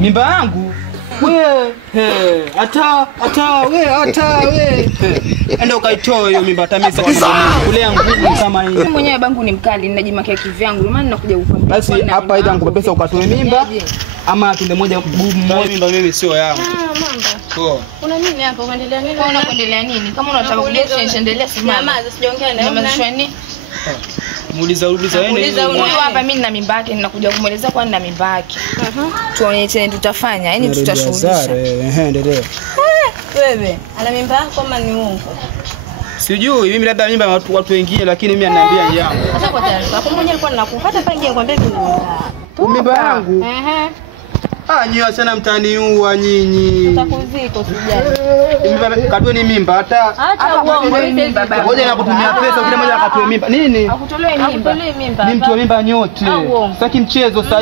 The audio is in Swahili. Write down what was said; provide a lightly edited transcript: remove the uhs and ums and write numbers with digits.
Mimba yangu? We, hata we. Enda ukaitoe hiyo mimba tamisa kulea nguvu kama hii. Mimi mwenyewe bangu ni mkali, ninajimakia kivyangu. Ndio maana ninakuja kukwambia. Basi hapa aidha nikupe pesa ukatoe mimba ama tunde moja mmoja. Mimba mimi sio yangu. Mambo. Una nini hapa? Unaendelea nini? Unaendelea nini? Kama unataka kuendelea endelea simama. Nyamaza, sijaongea na wewe. Unashwa nini? Muuliza wewe. Huyu hapa mimi nina mimba yake, ninakuja kumueleza kwa nina mimba yake. Tuone tena tutafanya, yani tutashuhudia. Endelea. Wewe, ana mimba yako kama ni uongo? Sijui, mimi labda mimba watu wengine lakini mimi ananiambia yangu. Sasa kwa taarifa, hapo mwenyewe alikuwa nakufuata pale nje nikwambia mimba yangu. Nyinyi sana mtaniua nyinyi. Utakuziko sijali. Mimba katoe ni mimba hata uongo mimba. Ngoja nakutumia pesa kila mmoja akatoe mimba. Nini? Akutolee mimba. Ni mtu wa mimba nyote. Sitaki mchezo sasa.